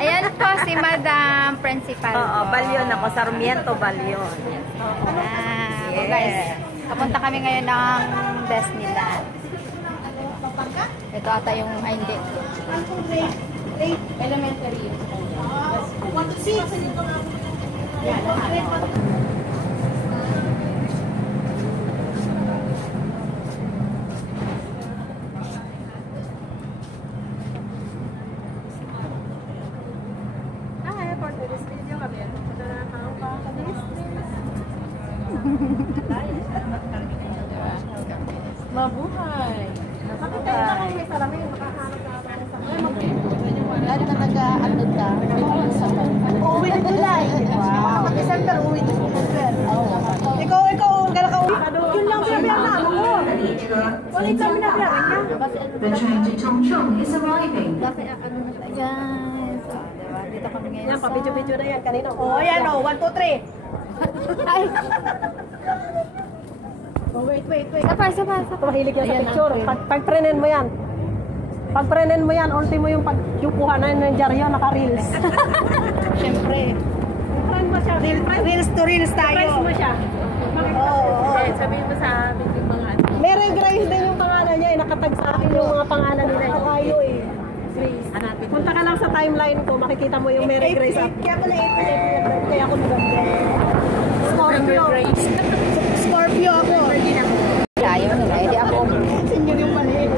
Ayan po si Madam Principal. Oo, Balyon ako. Sarmiento Balyon. Yes. Guys, papunta kami ngayon ng Disneyland. Ito ata yung, ay hindi. Elementary. 1 to 6. Mabuhay. Lalo na nag-upload ka. Uuwi na July. Mag-December, uuwi na December. Ikaw, gala ka uwi. Yun lang pinabiyang na, ano mo? Ulit lang pinabiyang niya. The train to Chongqing is arriving. Guys, dito kami ngayon. Yan, pa-video na yan kanino. Oh, yan o. 1, 2, 3. Ay! Oh, wait. Sapa. Mahilig yan sa picture. Pag-prenen mo yan. Pag-prenen mo yan, ultimo yung pag-yukuha na yung dyaryo, naka-reels. Siyempre. Prend mo siya. Reels to reels tayo. Press mo siya. Oo. Sabihin mo sa amin yung mga ano. Mary Grace din yung pangalan niya. Nakatag sa akin yung mga pangalan nila. Tayo eh. Grace. Punta ka lang sa timeline ko, makikita mo yung Mary Grace. Kaya ako na-8. Kaya ako naganda. Scorpio. Scorpio ako. Ayaw nila. Hindi ako. Senior yung maliit.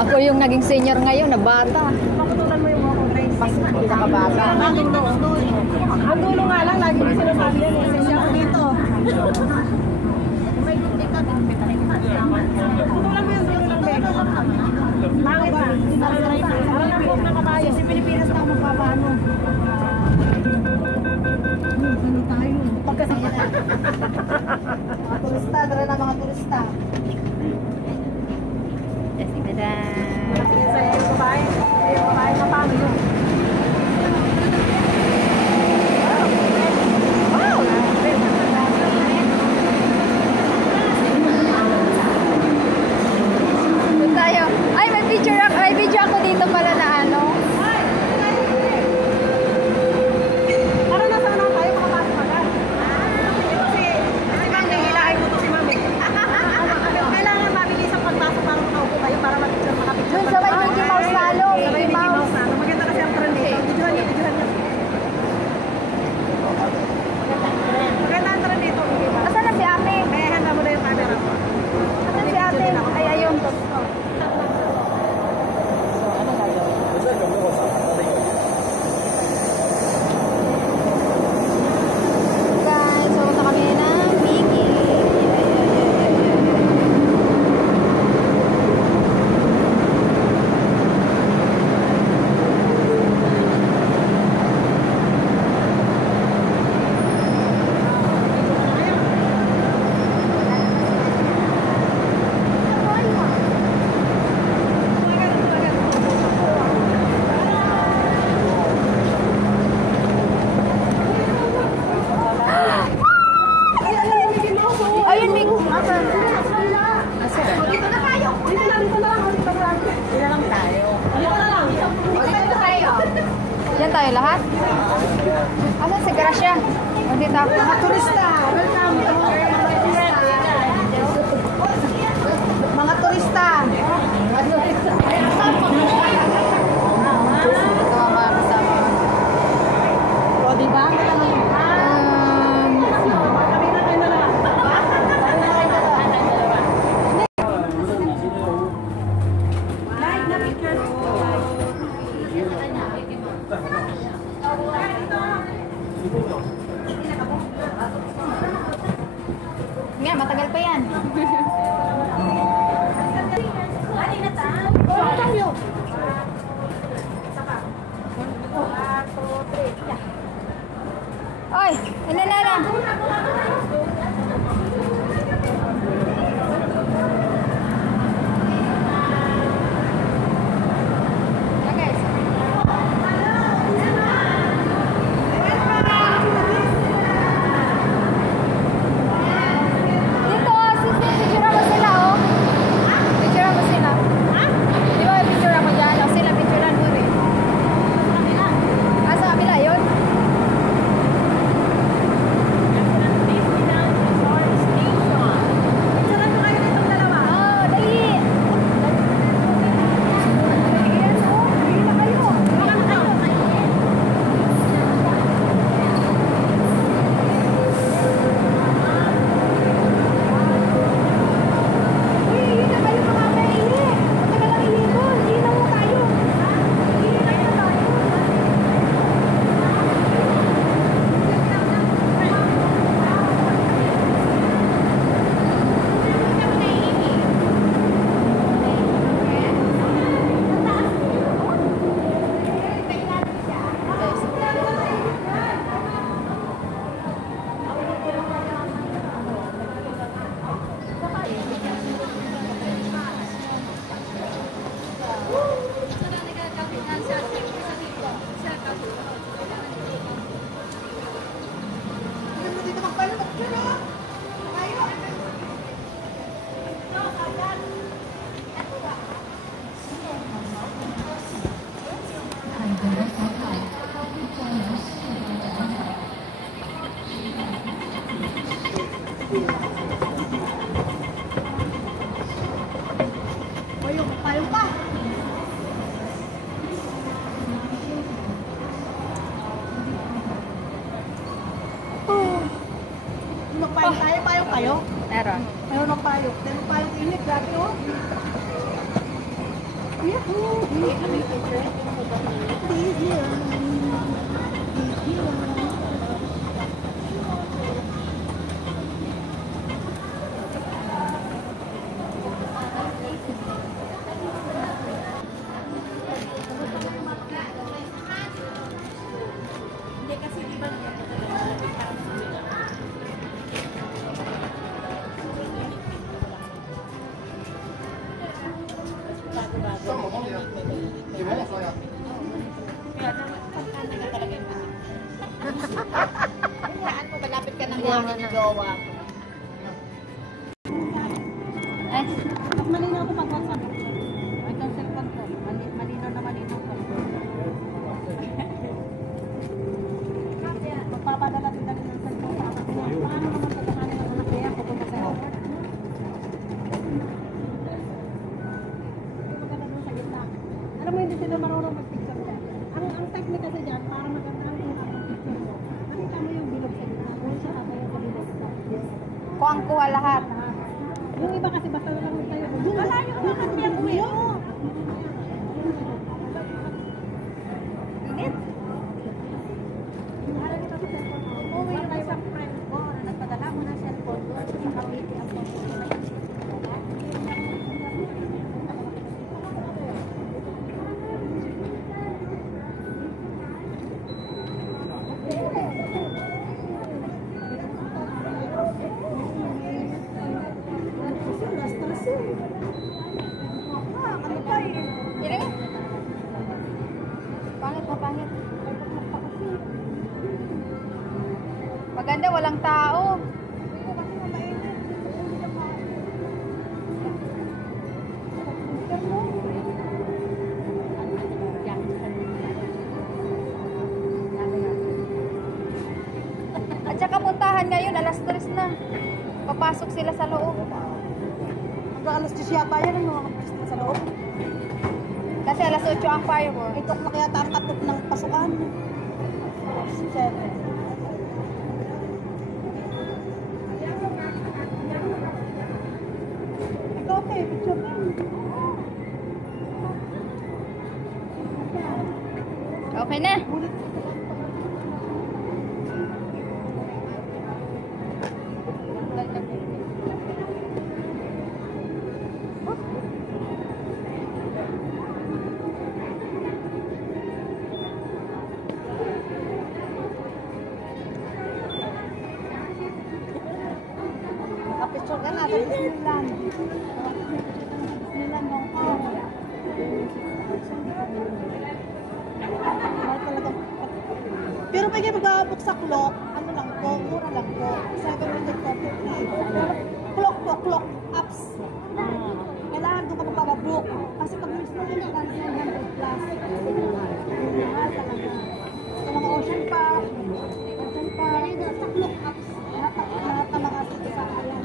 Ako yung naging senior ngayon na bata. Pakutulan mo yung mga Grace. Mas pinakabata. Ang dulo nga lang, lagi ko sinasabi yan. Senior ako dito. Putulan mo yung dulo ng beko. Langit na. Parang nabuhok ng kabayo. Si Pilipinas na magpapano. Ano tayo? Pagkasama. Mga turista, dara na mga turista. Yes, Madam. Yung babae na paano yun? Tayo. Ay, may video ako dito pala na ano. Para nasa na tayo makapasok agad. Kasi mami, hilahin mo to si mami. Kailangan mabilis ang pagpasok para makaupo kayo para makapicture. Doon sa may Mickey Mouse lalo. Sabay Mickey Mouse na. Maganda kasi ang trend dito. Videohan niyo. Maganda ang trend dito. Asan na si ate? Kaya handa mo na yung camera mo. Asan si ate? Ay, ayun. Guys, pumunta kami ng Mickey. Ayun, Mickey. Dito na tayo. Dito na lang tayo. Diyan tayo lahat? Asan si Gracia? O, dito ako. Mga turista. Welcome. Mga turista. Ito ang mga kasama. O, diba? Nga, matagal pa yan. Oy, ano na? payo? Meron. Ayaw ng payo. Pero payo init, grabe oh. Yahoo! Saan mo, malapit ka ng langit ni Jowa. Ay, Mas malinaw ko pag WhatsApp. Itong cellphone ko. Malinaw na malinaw ko. Magpapadala din ng cellphone sa akin. Paano naman pagkakanin ng anak niya? Pupunta sa airport. Maganda doon sa gitna. Alam mo, hindi sila marunong mag-picture dyan. Ang technique kasi dyan, para maganda ang picture mo. Nakita mo yung bilog sa gitna. Kung siya kaya sa bilog. kuha lahat. Yung iba kasi basta lang tayo. Malayo na kasi ang uwi. Init. Uwi yung isang friend ko na nagpadala mo ng cellphone doon sa Cavite ang Ini kan? Pangit na pangit. Maganda, walang tao. At saka puntahan ngayon, alas 3 na. Papasok sila sa loob. hanggang alas 10 yata yan ang mga kapatid sa loob. Kasi alas 8 ang fireworks. Ito na kaya ang katok ng pasukan. 7. Ikaw okay, picture mo. Okay na. Picture ka na sa Disneyland. Disneyland Hong Kong. Pero pag mag-book sa clock, ano lang po, mura lang po. 749. Pero clock apps. Kailangan doon ka magpapabook. Kasi pag miss mo yun, 100 plus. Mahal talaga. Sa mga ocean park, sa clock apps. Lahat ng mga city sa ayan.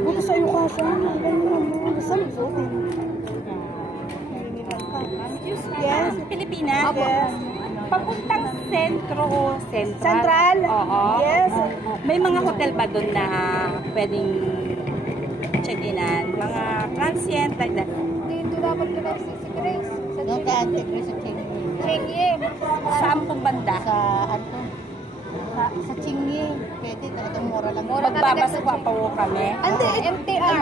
Buto sa'yo ka siya. Saan yung suotin? Yes. Pilipinas? Yes. Papuntang sentro o central? Central? Oo. Yes. May mga hotel ba doon na pwedeng check-inan? Mga transient like that? Dito dapat kila si Grace. Sa Doon kay Ate Grace sa Chingy. Saan pong banda? Sa ano? Sa Chingy. Pwede talagang mura lang. Mura talaga Magbabas sa pa po kami. Ande, MTR.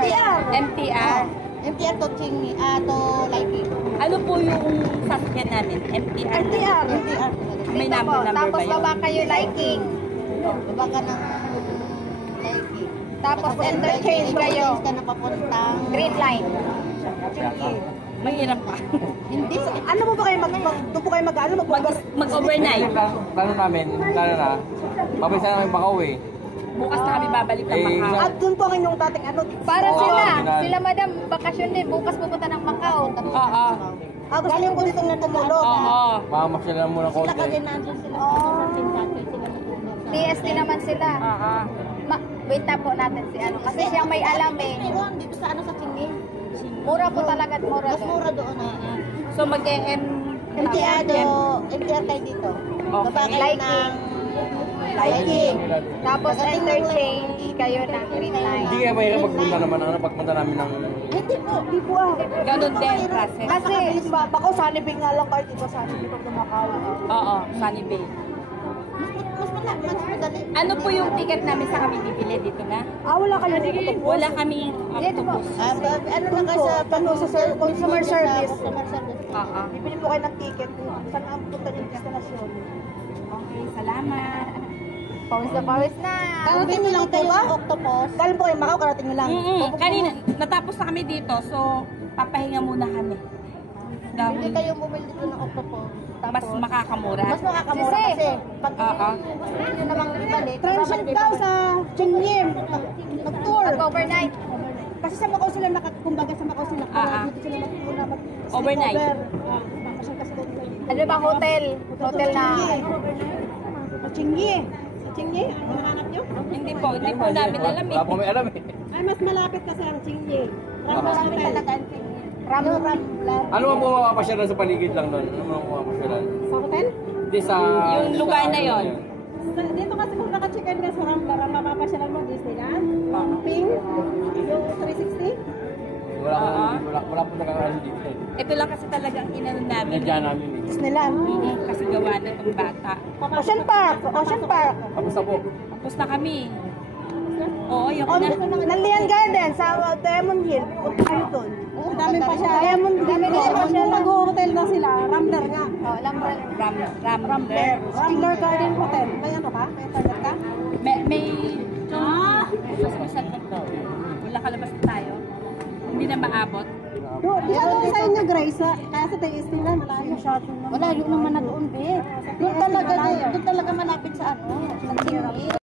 MTR. MTR to Chingy. To Lighty. Ano po yung sasakyan namin? MTR. MTR. May Dito number po. Tapos ba yun? baba kayo liking. Baba ka ng Lighty. Tapos interchange kayo. ka na papuntang Green line. Chingy. Mahirap pa. Hindi. Ano mo ba kayo doon po kayo mag-ano? Mag-overnight. Plano namin, plano na. Mabilis na namin makauwi. Bukas na kami babalik ng Macau. At doon po ang inyong dating ano? Para Oo, sila. original. Sila madam, bakasyon din. Bukas pupunta ng Macau. Oo. Gusto niyo po dito na tumulog. Oo. Mamasyal lang muna konti. nandun sila. DST naman sila. Wait na po natin si ano. Kasi siya may alam eh. Dito sa ano sa Chingi. Mura po talaga at mura Mas doon. mura doon. So mag-e-M MTR kayo dito. Okay. Baba kayo Liking. ng liking. Tapos interchange kayo ng green line. Hindi kaya mahirap pagpunta naman, pagpunta namin ng... Hindi po Ganun din, process. Kasi, Bako, Sunnybank nga lang kayo dito. Sunnybank pag Macau. Oo, Sunny Bay. Mas madali. Ano po yung ticket namin sa kami bibili dito na? Wala kayo dito. Wala kami octopus. Ano lang kayo sa consumer service. Oo. Bibili po kayo ng ticket. Saan ang punta yung destinasyon? Okay, salamat. pawis na pawis na. Karating nyo lang po ba? Octopus. Galing po kayo Macau, karating nyo lang. Kanina, natapos na kami dito, so papahinga muna kami. Hindi kayo bumili dito ng octopus. Mas makakamura. Mas makakamura kasi pag hindi namang ibalik. Transit daw sa Chingyim. Nag-tour. Overnight. Kasi sa Macau sila, kumbaga sa Macau sila, dito sila muna Overnight. Masyal kasi doon. Ano ba hotel? Hotel na. Sa Chingy. Sa Chingy, ano hanap nyo? Hindi po namin alam eh. Wala po may alam eh. Ay, mas malapit kasi ang Chingy. Marami talaga ang Chingy. Ram. Ano man po mapapasyalan sa paligid lang nun? Ano man po mapapasyalan? Sa hotel? Hindi sa... Yung lugar na yon. Dito kasi kung naka-check-in ka sa Rambler, mapapasyalan mo Disneyland, Ping, yung 360. Wala po nakakaano dito eh. Ito lang kasi talagang inano namin. Nadya namin eh. Disneyland. Kasi gawa na itong bata. Ocean Park. Ocean Park. Tapos na po. Tapos na kami. Oo, yung na. Nalian Garden sa Diamond Hill. Punta kayo doon. Dami pa siya. Diamond Hill. Mag-hotel na sila. Rambler nga. Oh, Lambert. Rambler. Rambler Garden Hotel. May ano ka? May internet ka? May wala kalabas na tayo. Hindi na maabot. Doon sa inyo, Grace. Kaya sa Disneyland, malayo. Malayo naman na doon, be. Doon talaga malapit sa ano. Sa